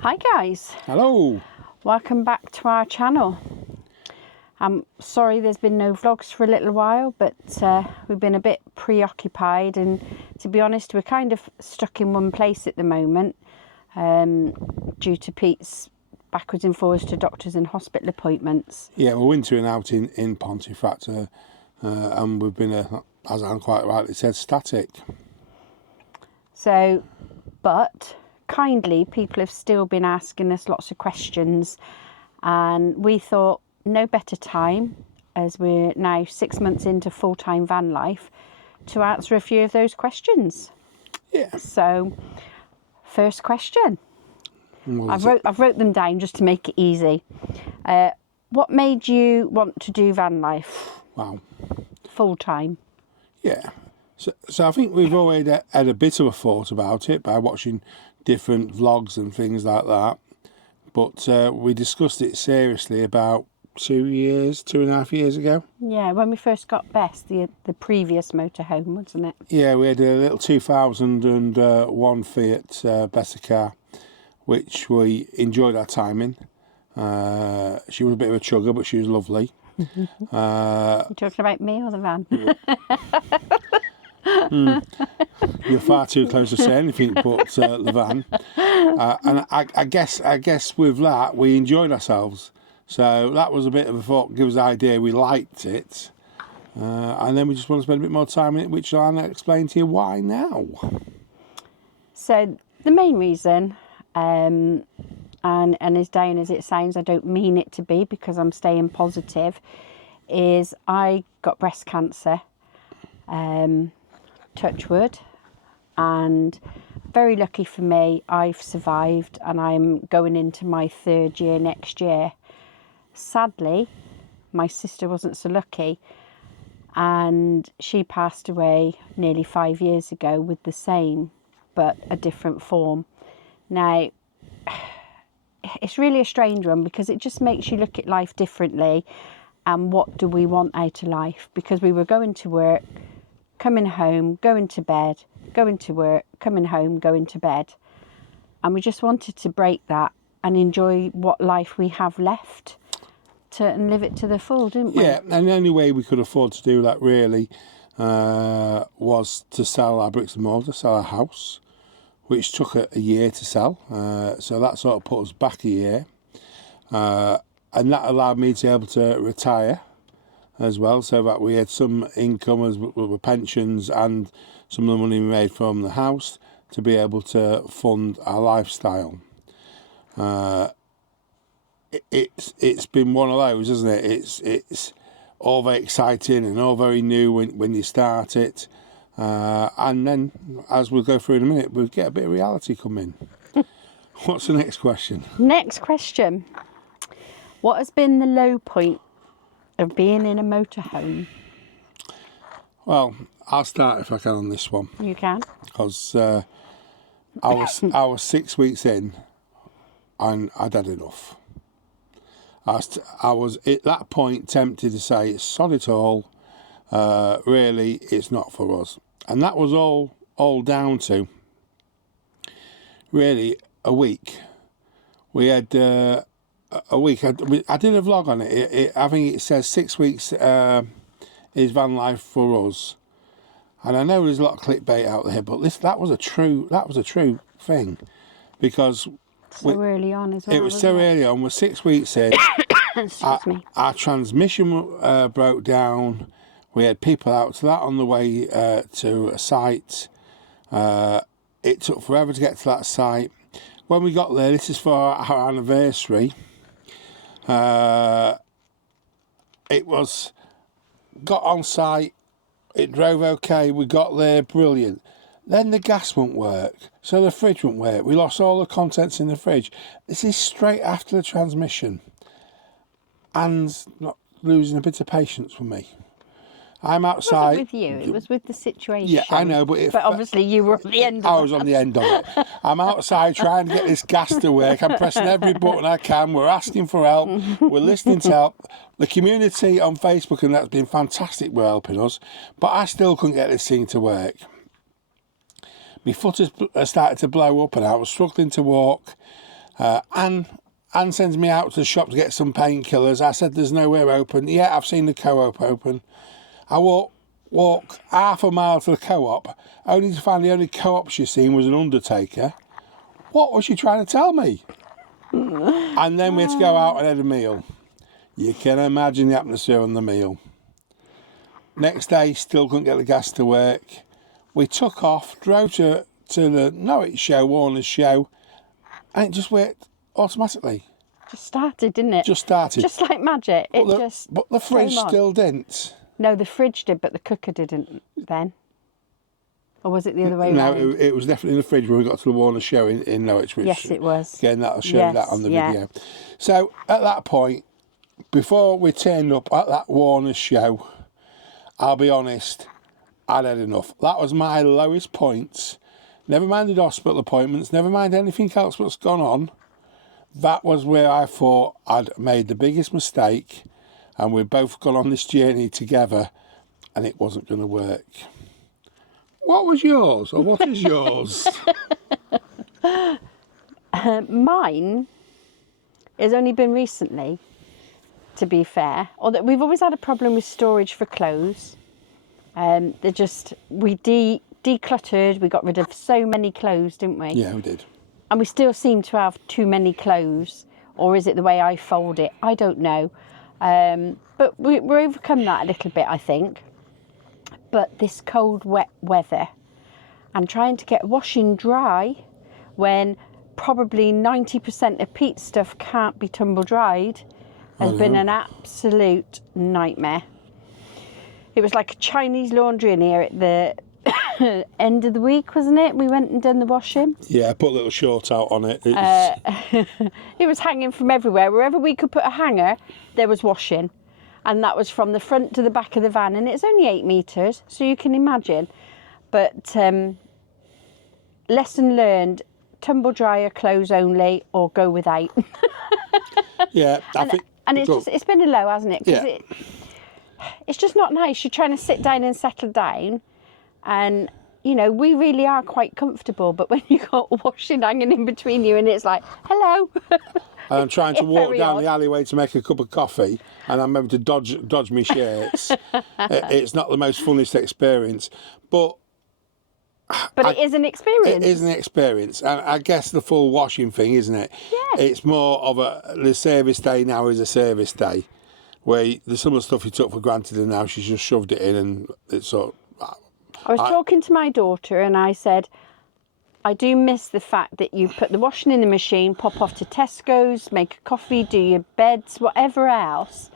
Hi guys, Hello. welcome back to our channel. I'm sorry there's been no vlogs for a little while, but we've been a bit preoccupied, and to be honest we're kind of stuck in one place at the moment due to Pete's backwards and forwards to doctors and hospital appointments. Yeah, we're wintering out in Pontefract and we've been, as Anne quite rightly said, static. So, but kindly people have still been asking us lots of questions, and we thought no better time, as we're now 6 months into full-time van life, to answer a few of those questions. Yeah. So first question, I've wrote them down just to make it easy. What made you want to do van life Wow. full-time? Yeah. So I think we've already had a bit of a thought about it by watching different vlogs and things like that. But we discussed it seriously about 2.5 years ago. Yeah, when we first got Bess, the previous motorhome, wasn't it? Yeah, we had a little 2001 Fiat Bessa car, which we enjoyed our time in. She was a bit of a chugger, but she was lovely. You talking about me or the van? You're far too close to say anything but the van. And I guess with that, we enjoyed ourselves. So that was a bit of a thought, give us an idea, we liked it. And then we just want to spend a bit more time in it, which I'll explain to you why now. So the main reason, and as down as it sounds, I don't mean it to be because I'm staying positive, is I got breast cancer, touch wood, and very lucky for me, I've survived and I'm going into my 3rd year next year. Sadly, my sister wasn't so lucky, and she passed away nearly 5 years ago with the same, but a different form. Now, it's really a strange one because it just makes you look at life differently, and what do we want out of life? Because we were going to work, coming home, going to bed, going to work, coming home, going to bed. And we just wanted to break that and enjoy what life we have left and live it to the full, didn't we? Yeah, and the only way we could afford to do that really was to sell our bricks and mortar, sell our house, which took a year to sell. So that sort of put us back a year. And that allowed me to be able to retire as well, so that we had some income as with pensions and some of the money we made from the house to be able to fund our lifestyle. It's been one of those, isn't it? It's all very exciting and all very new when you start it, and then as we'll go through in a minute, we'll get a bit of reality come in. What's the next question? Next question. What has been the low point of being in a motorhome? Well, I'll start if I can on this one. You can. Because I was 6 weeks in and I'd had enough. I was at that point tempted to say, sod it all, really it's not for us. And that was all down to really a week. We had a week. I did a vlog on it. I think it says 6 weeks is van life for us. And I know there's a lot of clickbait out there, but that was a true thing, because early on as well. It was so early on. We're 6 weeks in. Excuse me. Our transmission broke down. We had people out to that on the way to a site. It took forever to get to that site. When we got there, this is for our anniversary. It was got on site. It drove okay. We got there, brilliant. Then the gas wouldn't work, so the fridge wouldn't work. We lost all the contents in the fridge. This is straight after the transmission. Anne's not losing a bit of patience for me. I'm outside. It wasn't with you, it was with the situation. Yeah, I know, but obviously you were on the end of it. I was on the end of it. I'm outside trying to get this gas to work. I'm pressing every button I can. We're asking for help. We're listening to help. The community on Facebook and that's been fantastic with helping us, but I still couldn't get this thing to work. My foot has started to blow up and I was struggling to walk. Anne sends me out to the shop to get some painkillers. I said there's nowhere open. Yeah, I've seen the co-op open. I walk half a mile to the co-op, only to find the only co-op she's seen was an undertaker. What was she trying to tell me? And then we had to go out and have a meal. You can imagine the atmosphere on the meal. Next day, still couldn't get the gas to work. We took off, drove to the Norwich show, Warner's show, and it just worked automatically. Just started, didn't it? Just started. Just like magic. But the fridge came on. still didn't. No, the fridge did, but the cooker didn't then. Or was it the other way around? No, it was definitely in the fridge when we got to the Warner show in Norwich. Which, yes, it was. Again, that'll show that on the yeah. video. So at that point, before we turned up at that Warner show, I'll be honest, I'd had enough. That was my lowest point. Never mind the hospital appointments, never mind anything else that's gone on. That was where I thought I'd made the biggest mistake, and we'd both gone on this journey together, and it wasn't going to work. What was yours, or what is yours? Mine has only been recently, to be fair. Although we've always had a problem with storage for clothes. We decluttered, we got rid of so many clothes, didn't we? Yeah, we did. And we still seem to have too many clothes. Or is it the way I fold it? I don't know. But we're overcome that a little bit, I think. But this cold, wet weather and trying to get washing dry when probably 90% of Pete's stuff can't be tumble dried has been an absolute nightmare. It was like a Chinese laundry in here at the end of the week, wasn't it? We went and done the washing. Yeah, I put a little short out on it. It was hanging from everywhere. Wherever we could put a hanger, there was washing. And that was from the front to the back of the van. And it's only 8 metres, so you can imagine. But lesson learned, tumble dryer clothes only or go without. Yeah, and it's been a low, hasn't it? Yeah. It's just not nice. You're trying to sit down and settle down. And, you know, we really are quite comfortable. But when you've got washing hanging in between you and it's like, hello. And I'm trying to walk down the alleyway to make a cup of coffee, and I'm able to dodge my shirts. It's not the most funnest experience, but it is an experience. It is an experience, and I guess the full washing thing, isn't it? Yeah. It's more of the service day now is a service day, where some of the stuff you took for granted, and now she's just shoved it in, and it's sort of. I was talking to my daughter, and I said, I do miss the fact that you put the washing in the machine, pop off to Tesco's, make a coffee, do your beds, whatever else,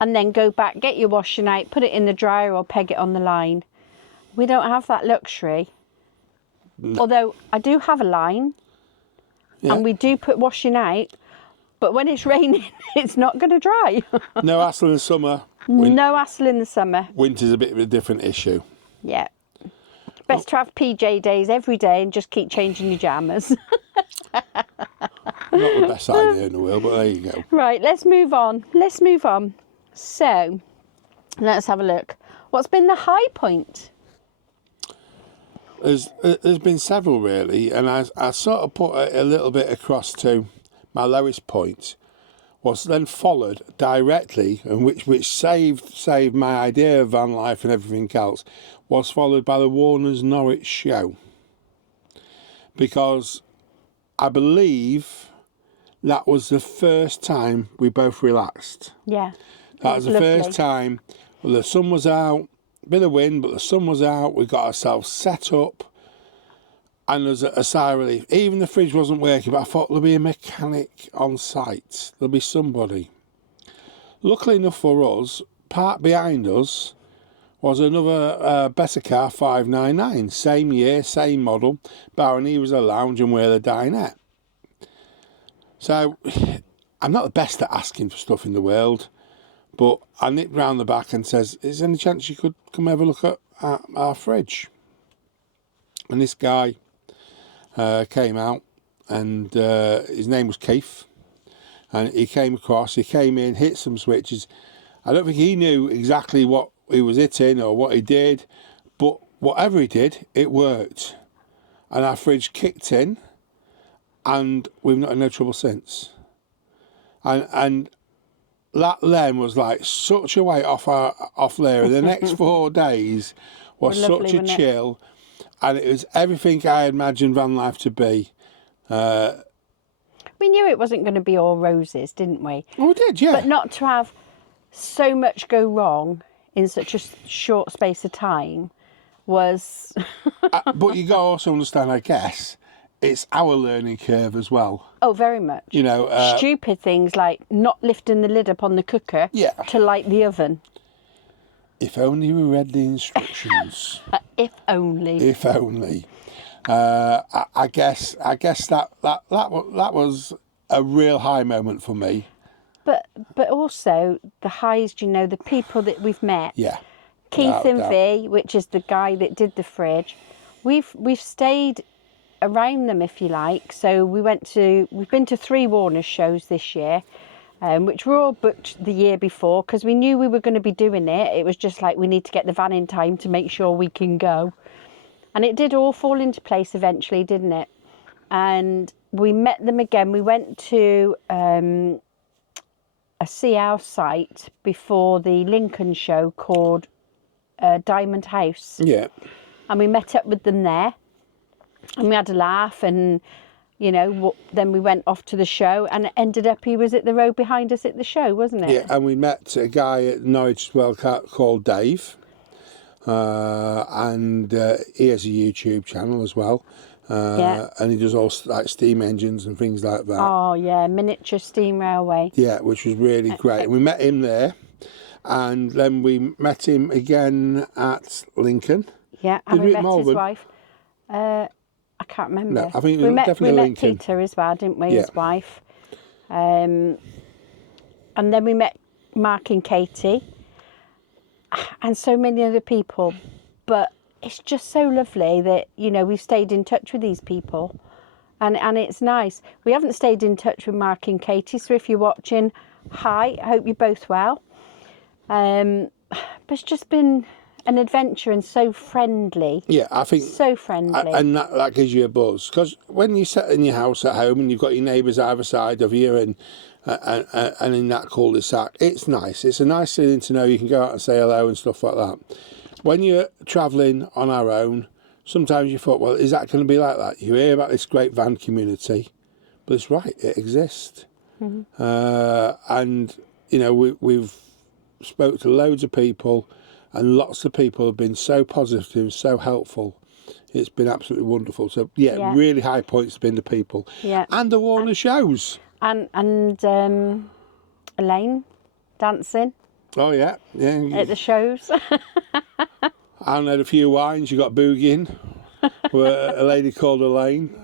and then go back, get your washing out, put it in the dryer or peg it on the line. We don't have that luxury. No. Although I do have a line, and we do put washing out, but when it's raining, it's not going to dry. No hassle in the summer. No hassle in the summer. Winter's a bit of a different issue. Yeah. Best to have PJ days every day and just keep changing your pyjamas. Not the best idea in the world, but there you go. Right, let's move on. So, let's have a look. What's been the high point? There's been several, really, and I sort of put it a little bit across to my lowest point, was then followed directly, and which saved my idea of van life and everything else, was followed by the Warner's Norwich show. Because I believe that was the first time we both relaxed. Yeah. That was the first time. Well, the sun was out, bit of wind, but the sun was out. We got ourselves set up, and there's a sigh of relief. Even the fridge wasn't working, but I thought there'll be a mechanic on site. There'll be somebody. Luckily enough for us, parked behind us was another better car, 599. Same year, same model. Barron, he was a lounge and we're the dinette. So, I'm not the best at asking for stuff in the world, but I nipped round the back and says, is there any chance you could come have a look at our fridge? And this guy came out, and his name was Keith, and he came in, hit some switches. I don't think he knew exactly what he was hitting or what he did, but whatever he did, it worked. And our fridge kicked in, and we've not had no trouble since. And that then was like such a weight off there. And the next 4 days was Were lovely, such a wasn't it? chill, and it was everything I imagined van life to be. We knew it wasn't going to be all roses, didn't we? Oh, we did, yeah. But not to have so much go wrong in such a short space of time was... But you got to also understand, I guess, it's our learning curve as well. Oh, very much. You know, stupid things like not lifting the lid up on the cooker Yeah. to light the oven. if only we read the instructions. If only. If only. I guess that was a real high moment for me. But also the highs, you know, the people that we've met. Yeah. Keith and That- V, which is the guy that did the fridge. We've stayed around them, if you like. So we've been to 3 Warner shows this year, which were all booked the year before because we knew we were going to be doing it. It was just like we need to get the van in time to make sure we can go. And it did all fall into place eventually, didn't it? And we met them again. We went to a Sea House site before the Lincoln show called Diamond House. Yeah. And we met up with them there. And we had a laugh and, you know, then we went off to the show and it ended up he was at the row behind us at the show, wasn't it? Yeah, and we met a guy at Norwich as well called Dave. And he has a YouTube channel as well. Yeah. And he does all like steam engines and things like that. Oh, yeah, miniature steam railway. Yeah, which was really great. And we met him there. And then we met him again at Lincoln. Yeah, and Did we we met at his Malvern? wife. I can't remember. No, I think it we was met definitely Lincoln. Peter as well, didn't we? Yeah. His wife. And then we met Mark and Katie and so many other people. But it's just so lovely that, you know, we've stayed in touch with these people. And it's nice. We haven't stayed in touch with Mark and Katie, so if you're watching, hi, I hope you're both well. But it's just been an adventure and so friendly. Yeah, I think. So friendly. And that gives you a buzz. Because when you sit in your house at home and you've got your neighbours either side of you and in that cul-de-sac, it's nice. It's a nice feeling to know you can go out and say hello and stuff like that. When you're travelling on our own, sometimes you thought, well, is that going to be like that? You hear about this great van community, but it's right, it exists. Mm-hmm. And, you know, we've spoke to loads of people and lots of people have been so positive and so helpful. It's been absolutely wonderful. So, yeah. Really high points have been the people. Yeah. And the Warner shows. And Elaine dancing. Oh, yeah. At the shows. And had a few wines. You got boogieing with a lady called Elaine.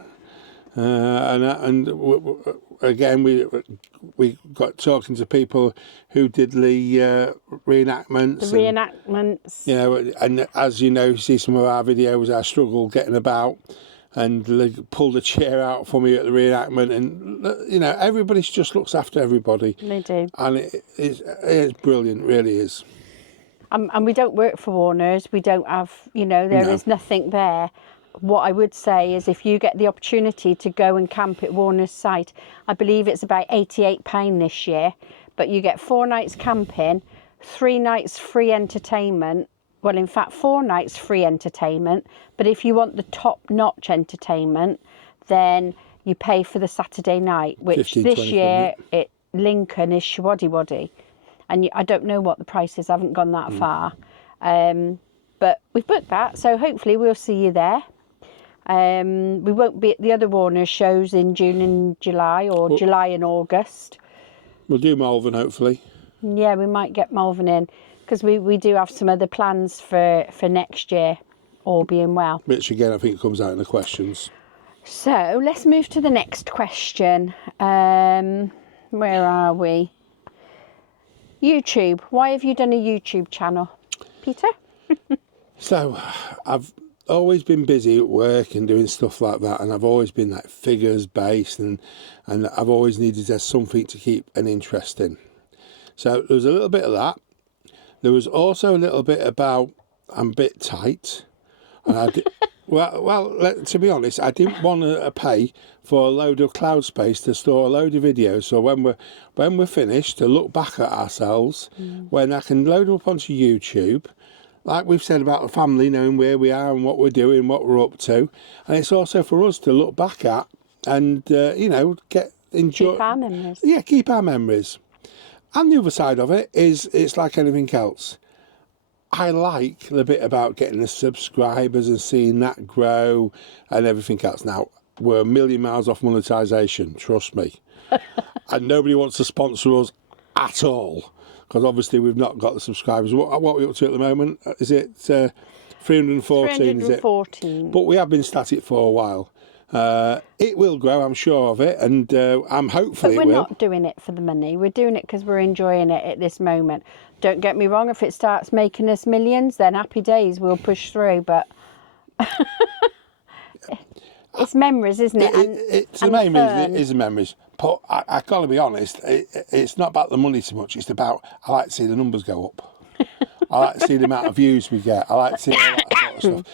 Again, we got talking to people who did the reenactments. The reenactments. You know, and as you know, you see some of our videos, I struggle getting about, and they pulled a chair out for me at the reenactment, and you know, everybody just looks after everybody. They do. And it's brilliant, really is. And we don't work for Warners. We don't have, you know, there is nothing there. What I would say is if you get the opportunity to go and camp at Warner's site, I believe it's about £88 this year, but you get 4 nights camping, 3 nights free entertainment. Well, in fact, 4 nights free entertainment. But if you want the top-notch entertainment, then you pay for the Saturday night, which 15, this 20 year at Lincoln is Shawaddy Waddy. And I don't know what the price is. I haven't gone that far. But we've booked that, so hopefully we'll see you there. We won't be at the other Warner shows in June and July, or July and August. We'll do Malvern, hopefully. Yeah, we might get Malvern in, because we do have some other plans for next year, all being well. Which, again, I think comes out in the questions. So, let's move to the next question. Where are we? YouTube. Why have you done a YouTube channel? Peter? So, I've always been busy at work and doing stuff like that, and I've always been like figures based, and I've always needed to have something to keep an interest in. So there was a little bit of that. There was also a little bit about I'm a bit tight, and To be honest, I didn't want to pay for a load of cloud space to store a load of videos. So when we're finished, to look back at ourselves, when I can load them up onto YouTube, like we've said about the family, knowing where we are and what we're doing, what we're up to, and it's also for us to look back at and enjoy. Keep our memories. Yeah, keep our memories. And the other side of it is, it's like anything else. I like the bit about getting the subscribers and seeing that grow and everything else. Now, we're a million miles off monetisation, trust me. And nobody wants to sponsor us at all, because obviously we've not got the subscribers. What are we up to at the moment? Is it 314? 314. But we have been static for a while. It will grow, I'm sure of it, and I'm hopefully But it we're will. not doing it for the money. We're doing it because we're enjoying it at this moment. Don't get me wrong, if it starts making us millions, then happy days, we'll push through. But it's memories, isn't it? It's the memories, it is the memories. But I got to be honest, it's not about the money so much. It's about, I like to see the numbers go up. I like to see the amount of views we get. I like to see all that sort of stuff.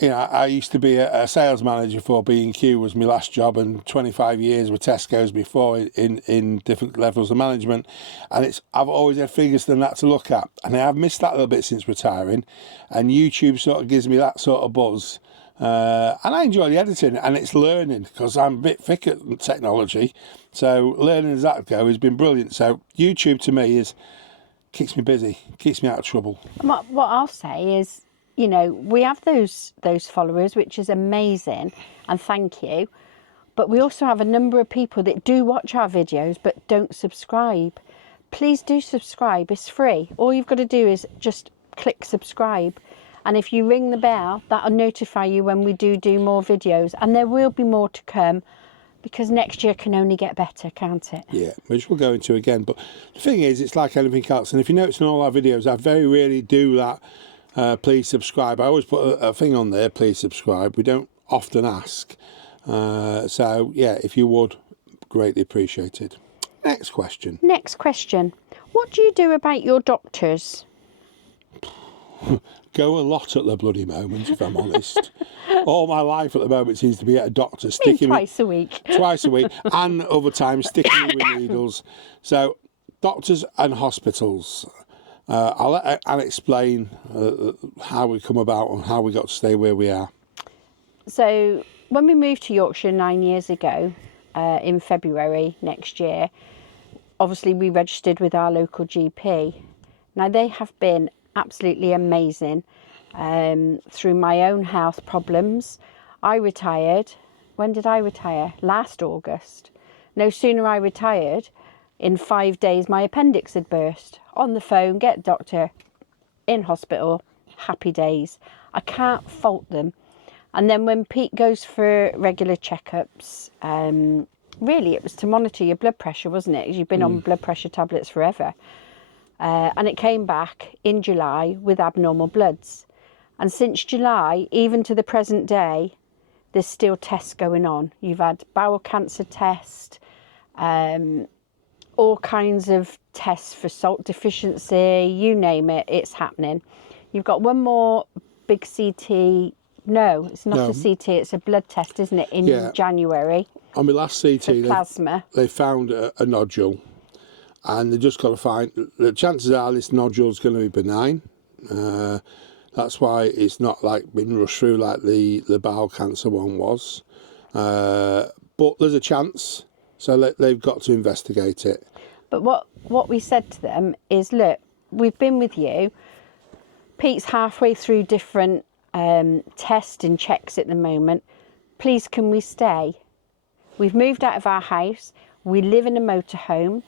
You know, I used to be a sales manager for B&Q, was my last job, and 25 years with Tesco's before in different levels of management. And I've always had figures than that to look at. And I've missed that a little bit since retiring. And YouTube sort of gives me that sort of buzz. And I enjoy the editing, and it's learning, because I'm a bit thick at technology. So learning as that goes has been brilliant. So YouTube to me keeps me busy, keeps me out of trouble. What I'll say is, you know, we have those followers, which is amazing, and thank you. But we also have a number of people that do watch our videos but don't subscribe. Please do subscribe. It's free. All you've got to do is just click subscribe. And if you ring the bell, that'll notify you when we do more videos. And there will be more to come, because next year can only get better, can't it? Yeah, which we'll go into again. But the thing is, it's like anything else. And if you notice in all our videos, I very rarely do that. Please subscribe. I always put a thing on there, please subscribe. We don't often ask. So, yeah, if you would, greatly appreciated. Next question. Next question. What do you do about your doctors? Go a lot at the bloody moment, if I'm honest. All my life at the moment seems to be at a doctor, Twice a week. Twice a week, and other times sticking me with needles. So, doctors and hospitals. I'll let Anne explain how we come about and how we got to stay where we are. So when we moved to Yorkshire 9 years ago, in February next year, obviously we registered with our local GP. Now they have been absolutely amazing. Through my own health problems, I retired. When did I retire? Last August. No sooner I retired, in 5 days my appendix had burst. On the phone, get doctor, in hospital, happy days. I can't fault them. And then when Pete goes for regular checkups, really it was to monitor your blood pressure, wasn't it? Because you've been on blood pressure tablets forever. And it came back in July with abnormal bloods. And since July, even to the present day, there's still tests going on. You've had bowel cancer test, all kinds of tests for salt deficiency, you name it, it's happening. You've got one more big CT. No, it's not a CT, it's a blood test, isn't it, in January. On my last CT, plasma. They found a nodule, and they just got to find, the chances are this nodule is going to be benign. That's why it's not like been rushed through like the bowel cancer one was. But there's a chance, so they've got to investigate it. But what we said to them is, look, we've been with you. Pete's halfway through different tests and checks at the moment. Please, can we stay? We've moved out of our house. We live in a motorhome.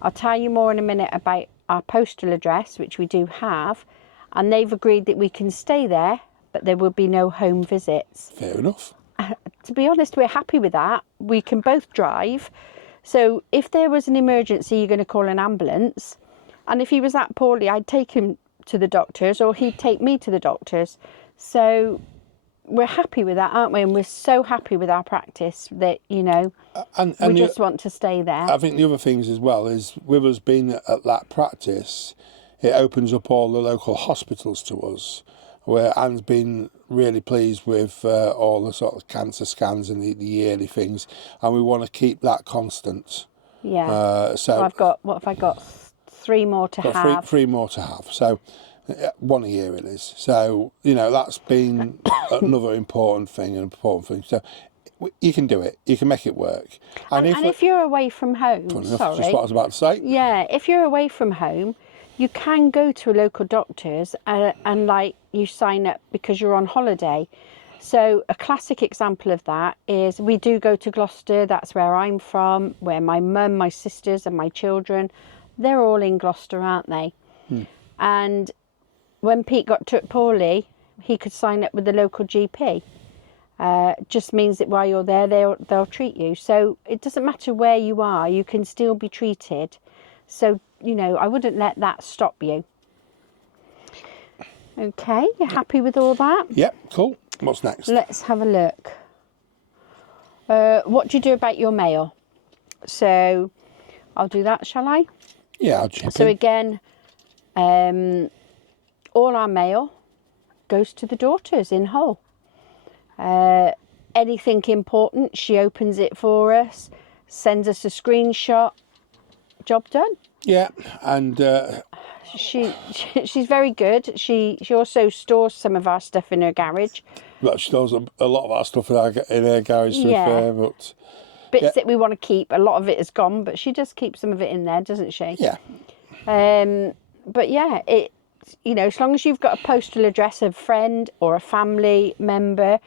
I'll tell you more in a minute about our postal address, which we do have. And they've agreed that we can stay there, but there will be no home visits. Fair enough. To be honest, we're happy with that. We can both drive. So if there was an emergency, you're going to call an ambulance. And if he was that poorly, I'd take him to the doctors, or he'd take me to the doctors. So we're happy with that, aren't we? And we're so happy with our practice that, you know, and we just want to stay there. I think the other things as well is, with us being at that practice, it opens up all the local hospitals to us, where Anne's been really pleased with all the sort of cancer scans and the yearly things, and we want to keep that constant. Yeah. So I've got, what have I got? 3 more to got have. three more to have. So 1 a year it is. So, you know, that's been another important thing. So you can do it. You can make it work. And if you're away from home, Just what I was about to say. Yeah, if you're away from home, you can go to a local doctor's and like you sign up because you're on holiday. So a classic example of that is we do go to Gloucester. That's where I'm from, where my mum, my sisters and my children, they're all in Gloucester, aren't they? And when Pete got took poorly, he could sign up with the local GP. Just means that while you're there, they'll treat you. So it doesn't matter where you are, you can still be treated. So, you know, I wouldn't let that stop you. Okay, you happy with all that? Yep, cool. What's next? Let's have a look. What do you do about your mail? So I'll do that, shall I? Yeah, I'll chip So in. again, all our mail goes to the daughters in Hull. Anything important, she opens it for us, sends us a screenshot, job done. Yeah, and She's very good. She also stores some of our stuff in her garage. well, she does a lot of our stuff in her garage, to be fair, but Bits that we want to keep, a lot of it is gone, but she does keep some of it in there, doesn't she? yeah. But yeah, it, you know, as long as you've got a postal address of a friend or a family member,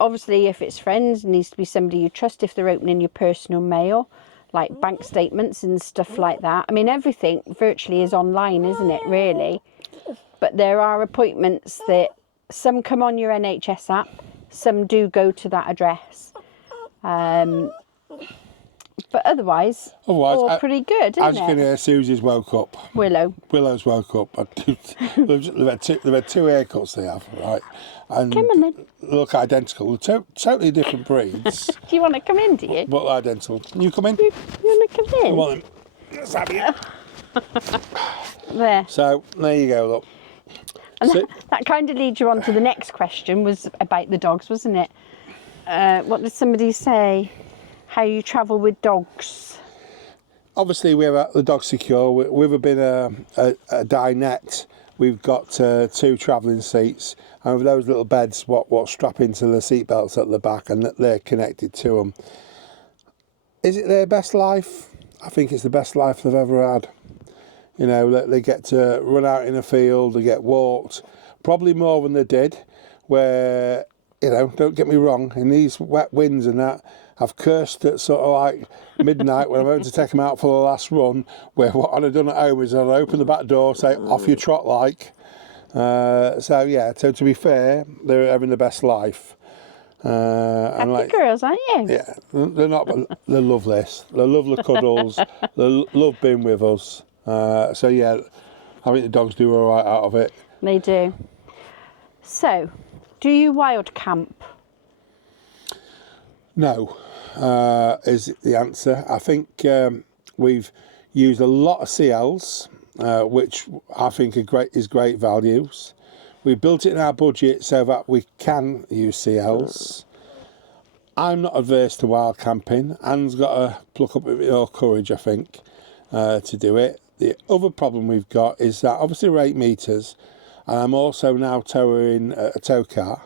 obviously if it's friends, it needs to be somebody you trust if they're opening your personal mail, like bank statements and stuff like that. I mean, everything virtually is online, isn't it, really? But there are appointments that some come on your NHS app, some do go to that address. But otherwise all pretty good, isn't as you it? can hear, Susie's woke up. Willow's woke up. They've had two haircuts they have, right? And Come on then. look identical. They're totally different breeds, Do you want to come in, do you? but identical. Can you come in? You want to come in? Come on then. Let's have you. There. So, there you go, look. And So- that kind of leads you on to the next question, was about the dogs, wasn't it? What did somebody say? How you travel with dogs? Obviously, we're at the Dog Secure. We've been a dinette. We've got 2 travelling seats, and with those little beds, what strap into the seat belts at the back, and they're connected to them. Is it their best life? I think it's the best life they've ever had. You know, they get to run out in a field, they get walked, probably more than they did. Where, you know, don't get me wrong, in these wet winds and that, I've cursed at sort of like midnight when I'm going to take them out for the last run, where what I'd have done at home is I'd open the back door, say, off you trot like. So, yeah, so to be fair, they're having the best life. And Happy girls, aren't you? yeah, they're not, they love this. They love the cuddles, they love being with us. So, yeah, I think the dogs do all right out of it. They do. So, do you wild camp? No, is the answer. I think we've used a lot of CLs, which I think is great values. We built it in our budget so that we can use CLs. I'm not averse to wild camping. Anne's got to pluck up a bit more courage, I think, to do it. The other problem we've got is that obviously we're 8 metres, and I'm also now towing a tow car.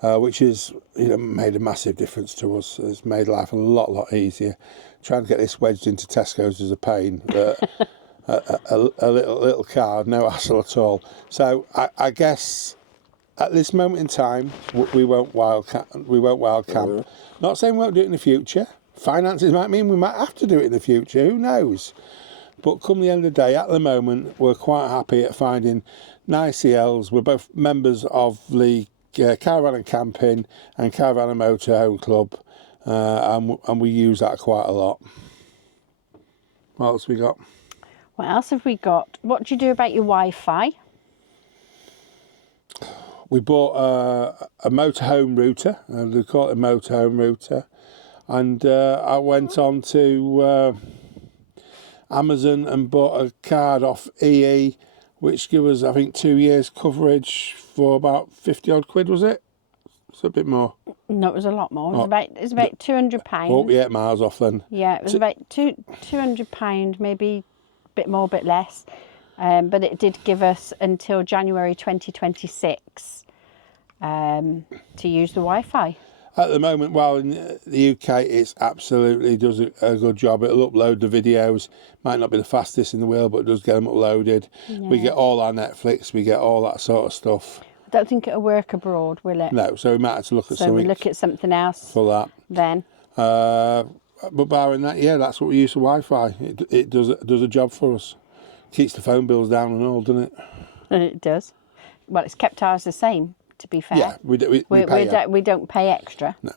Which has, you know, made a massive difference to us. It's made life a lot easier. Trying to get this wedged into Tesco's is a pain. But a little car, no hassle at all. So I guess at this moment in time, we won't wild camp. Not saying we won't do it in the future. Finances might mean we might have to do it in the future. Who knows? But come the end of the day, at the moment, we're quite happy at finding nice CLs. We're both members of the Caravan and Camping and Caravan and Motorhome Club, and we use that quite a lot. What else we got? What else have we got? What do you do about your Wi-Fi? We bought a motorhome router, they call it a motorhome router, and I went on to Amazon and bought a card off EE which give us, I think, 2 years coverage for about 50 odd quid, was it? It's a bit more. No, it was a lot more. It was about £200. Oh, yeah, miles off then. Yeah, it was about £200, maybe a bit more, a bit less. But it did give us until January 2026 to use the Wi-Fi. At the moment, well, in the UK, it's absolutely does a good job. It'll upload the videos. Might not be the fastest in the world, but it does get them uploaded. Yeah. We get all our Netflix. We get all that sort of stuff. I don't think it'll work abroad, will it? No, so we might have to look at something. So we look at something else for that. Then. But barring that, yeah, that's what we use for Wi-Fi. It does a job for us. Keeps the phone bills down and all, doesn't it? It does. Well, it's kept ours the same, to be fair. Yeah, we don't pay extra. No.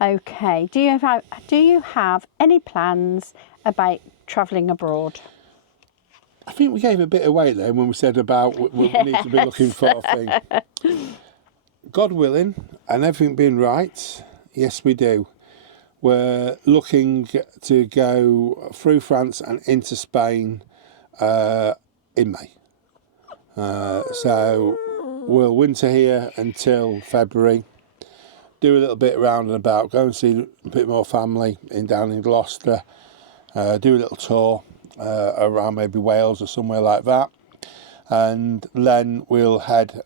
Okay. Do you have any plans about travelling abroad? I think we gave a bit away there when we said about we need to be looking for a thing. God willing, and everything being right, yes, we do. We're looking to go through France and into Spain in May. So we'll winter here until February. Do a little bit around and about. Go and see a bit more family down in Gloucester. Do a little tour around maybe Wales or somewhere like that. And then we'll head...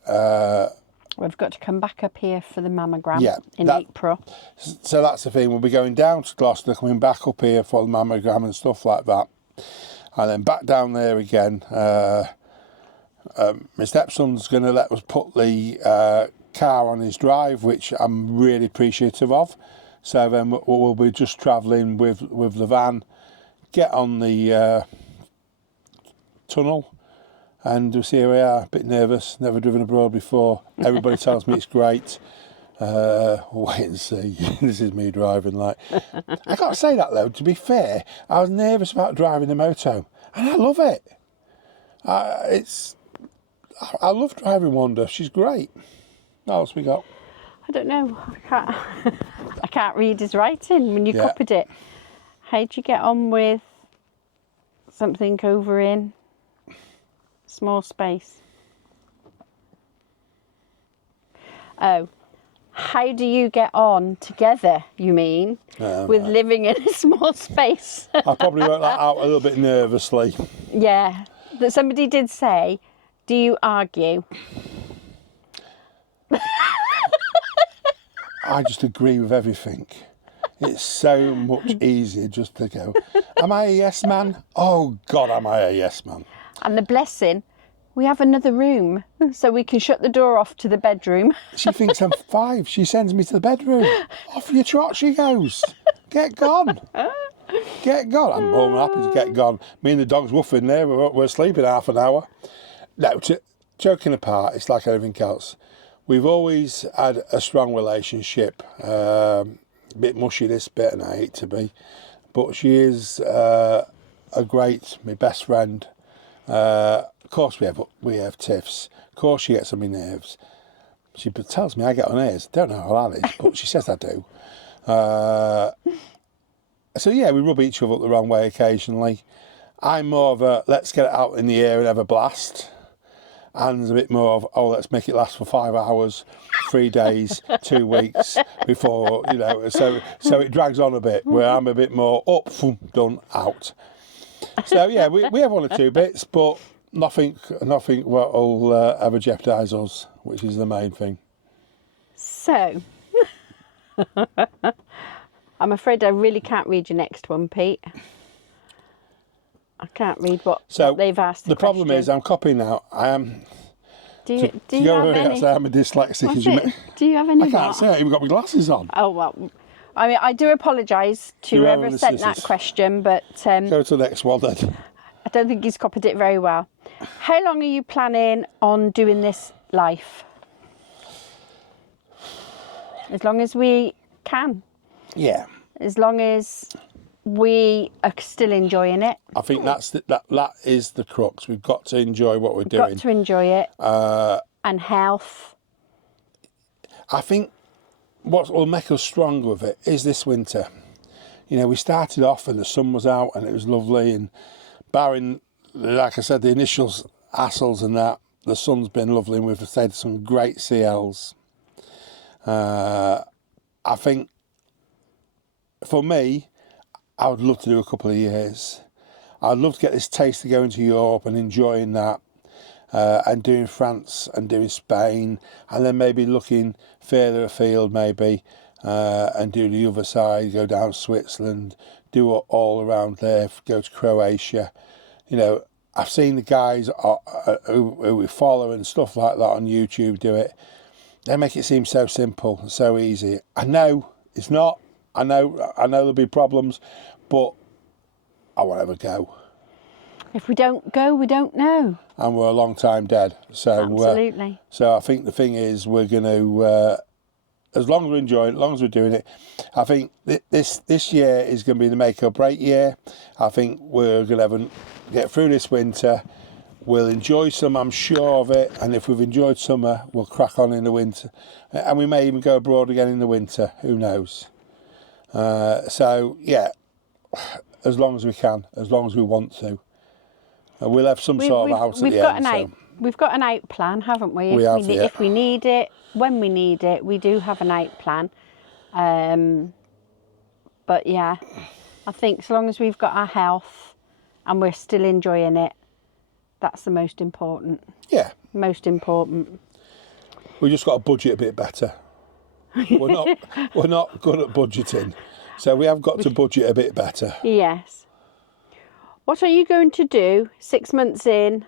We've got to come back up here for the mammogram in April. So that's the thing. We'll be going down to Gloucester, coming back up here for the mammogram and stuff like that. And then back down there again. My stepson's going to let us put the car on his drive, which I'm really appreciative of. So then we'll be just travelling with the van, get on the tunnel, and we'll see how we are. A bit nervous, never driven abroad before. Everybody tells me it's great. We'll wait and see. This is me driving. Like, I got to say that though. To be fair, I was nervous about driving the moto, and I love it. I love driving Wanda. She's great. What else we got? I don't know. I can't read his writing when you copied it. How'd you get on with something over in small space? Oh, how do you get on together, you mean, with living in a small space? I probably wrote that out a little bit nervously. Yeah, that somebody did say, do you argue? I just agree with everything. It's so much easier just to go, am I a yes man? Oh God, am I a yes man? And the blessing, we have another room, so we can shut the door off to the bedroom. She thinks I'm 5. She sends me to the bedroom. Off your trot she goes. Get gone. Get gone. I'm more than happy to get gone. Me and the dog's woofing there. We're sleeping half an hour. No, joking apart, it's like everything else. We've always had a strong relationship. A bit mushy this bit, and I hate to be. But she is my best friend. Of course we have tiffs. Of course she gets on my nerves. She tells me I get on hers. Don't know how that is, but she says I do. So yeah, we rub each other up the wrong way occasionally. I'm more of a let's get it out in the air and have a blast. Anne's a bit more of, let's make it last for 5 hours, 3 days, 2 weeks before, so it drags on a bit, where I'm a bit more up, done, out. So yeah, we have 1 or 2 bits, but nothing will ever jeopardise us, which is the main thing. So, I'm afraid I really can't read your next one, Pete. I can't read what they've asked. The problem is, I'm copying now. I am. Do you have any? I'm a dyslexic. Do you have any? I can't say it. I've even got my glasses on. Oh well. I mean, I do apologise to whoever sent that question, but go to the next one then. I don't think he's copied it very well. How long are you planning on doing this life? As long as we can. Yeah. As long as we are still enjoying it. I think that is the crux. We've got to enjoy what we're doing. Got to enjoy it. And health. I think what will make us stronger with it is this winter. We started off and the sun was out and it was lovely, and barring, like I said, the initial hassles and that. The sun's been lovely and we've stayed some great CLs. I think for me, I would love to do a couple of years. I'd love to get this taste of going to Europe and enjoying that, and doing France and doing Spain, and then maybe looking further afield maybe, and do the other side, go down Switzerland, do all around there, go to Croatia. You know, I've seen the guys who we follow and stuff like that on YouTube do it. They make it seem so simple, so easy. I know it's not. I know there'll be problems, but I won't ever go. If we don't go, we don't know. And we're a long time dead. So Absolutely. So I think the thing is, we're going to, as long as we're enjoying it, as long as we're doing it, I think this year is going to be the make or break year. I think we're going to get through this winter. We'll enjoy some, I'm sure of it. And if we've enjoyed summer, we'll crack on in the winter. And we may even go abroad again in the winter. Who knows? So, yeah, as long as we can, as long as we want to. We'll have some sort of out at the end. We've got an out plan, haven't we? If we need it, when we need it, we do have an out plan. But yeah, I think so long as we've got our health and we're still enjoying it, that's the most important. Yeah. Most important. We just got to budget a bit better. We're not good at budgeting, so we have got to budget a bit better. Yes. What are you going to do 6 months in,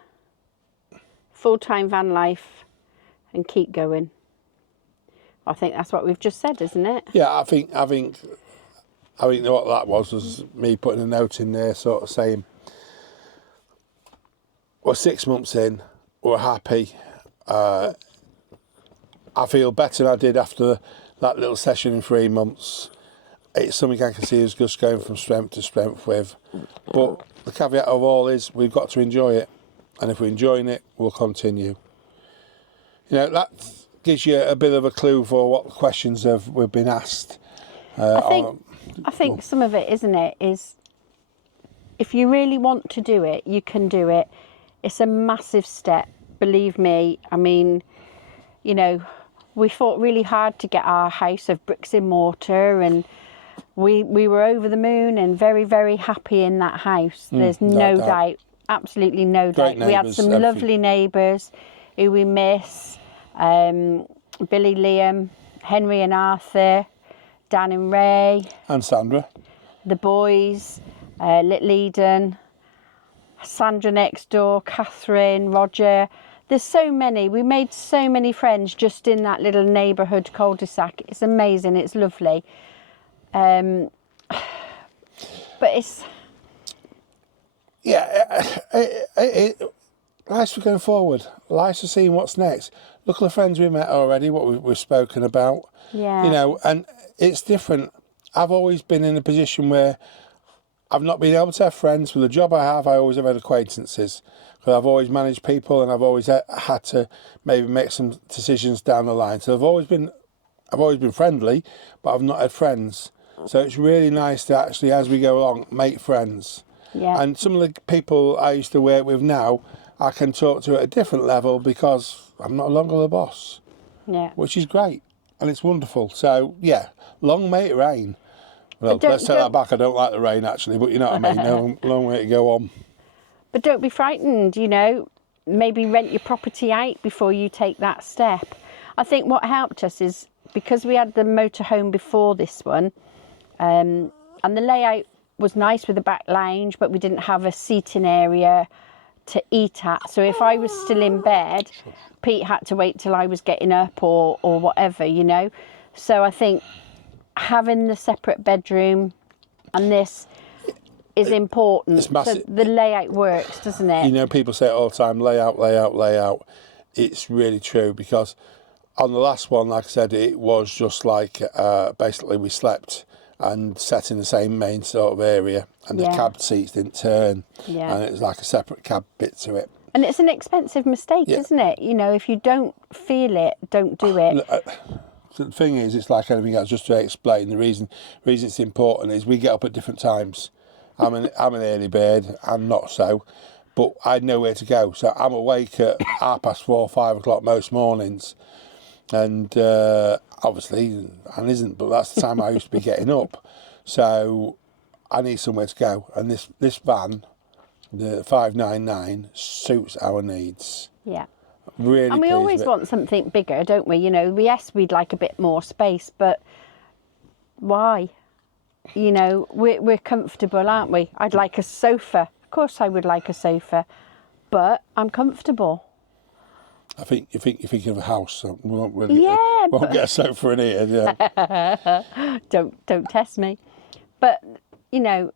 full-time van life, and keep going? I think that's what we've just said, isn't it? Yeah, I think what that was me putting a note in there, sort of saying, we're 6 months in, we're happy. I feel better than I did after that little session in 3 months. It's something I can see us just going from strength to strength with. But the caveat of all is we've got to enjoy it. And if we're enjoying it, we'll continue. You know, that gives you a bit of a clue for what questions we've been asked. I think some of it, isn't it, is if you really want to do it, you can do it. It's a massive step, believe me. I mean, you know, we fought really hard to get our house of bricks and mortar, and we were over the moon and very, very happy in that house. There's no doubt, absolutely no doubt. We had some lovely neighbours who we miss. Billy, Liam, Henry and Arthur, Dan and Ray. And Sandra. The boys, Little Eden, Sandra next door, Catherine, Roger. There's so many. We made so many friends just in that little neighbourhood cul-de-sac. It's amazing. It's lovely. But it's... Yeah, life's for going forward. Life's for seeing what's next. Look at the friends we met already, what we've spoken about. Yeah. You know, and it's different. I've always been in a position where I've not been able to have friends. For the job I have, I always have had acquaintances. Because I've always managed people and I've always had to maybe make some decisions down the line. So I've always been friendly, but I've not had friends. So it's really nice to actually, as we go along, make friends. Yeah. And some of the people I used to work with now, I can talk to at a different level because I'm not longer the boss. Yeah. Which is great. And it's wonderful. So, yeah, long may it rain. Well, let's take that back. I don't like the rain, actually, but you know what I mean. Long way to go on. But don't be frightened, you know. Maybe rent your property out before you take that step. I think what helped us is because we had the motorhome before this one, and the layout was nice with the back lounge, but we didn't have a seating area to eat at. So if I was still in bed, Pete had to wait till I was getting up or whatever, you know. So I think having the separate bedroom and this is important. It's massive. So the layout works, doesn't it? You know, people say it all the time, layout, layout, layout. It's really true because on the last one, like I said, it was just like basically we slept and sat in the same main sort of area, and the cab seats didn't turn, and it was like a separate cab bit to it. And it's an expensive mistake, isn't it? You know, if you don't feel it, don't do it. So the thing is, it's like anything else. Just to explain, the reason it's important is we get up at different times. I'm an early bird, and not so, but I had nowhere to go. So I'm awake at 4:30, 5 o'clock most mornings. And obviously, and isn't, but that's the time I used to be getting up. So I need somewhere to go. And this van, the 599, suits our needs. Yeah. Really, And we always want something bigger, don't we? You know, yes, we'd like a bit more space, but why? You know, we're comfortable, aren't we? I'd like a sofa. Of course I would like a sofa, but I'm comfortable. I think you're thinking of a house, so we won't really won't get a sofa in here. Yeah. Don't test me. But, you know,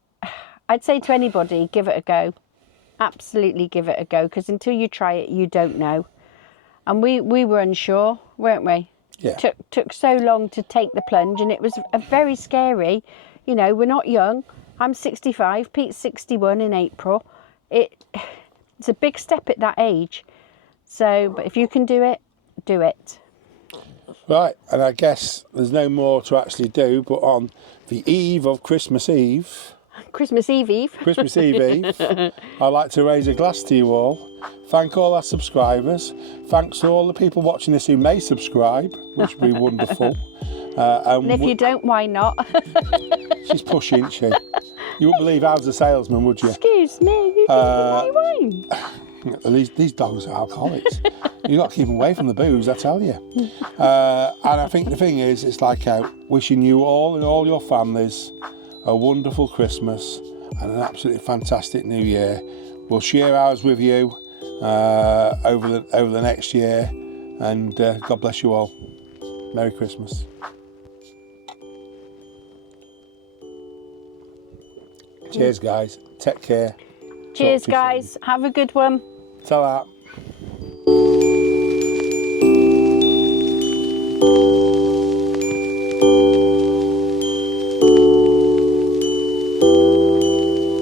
I'd say to anybody, give it a go. Absolutely give it a go, because until you try it, you don't know. And we were unsure, weren't we? Yeah. Took so long to take the plunge, and it was a very scary. You know, we're not young. I'm 65, Pete's 61 in April. It's a big step at that age. So, but if you can do it, do it. Right, and I guess there's no more to actually do, but on the eve of Christmas Eve, Christmas Eve. I'd like to raise a glass to you all. Thank all our subscribers. Thanks to all the people watching this who may subscribe, which would be wonderful. And if you don't, why not? She's pushing, isn't she? You wouldn't believe I was a salesman, would you? Excuse me, you didn't wine. These dogs are alcoholics. You've got to keep them away from the booze, I tell you. And I think the thing is, it's like wishing you all and all your families a wonderful Christmas and an absolutely fantastic New Year. We'll share ours with you over the next year, and God bless you all. Merry Christmas. Cheers, guys. Take care. Cheers, guys. Have a good one. Ta-ra.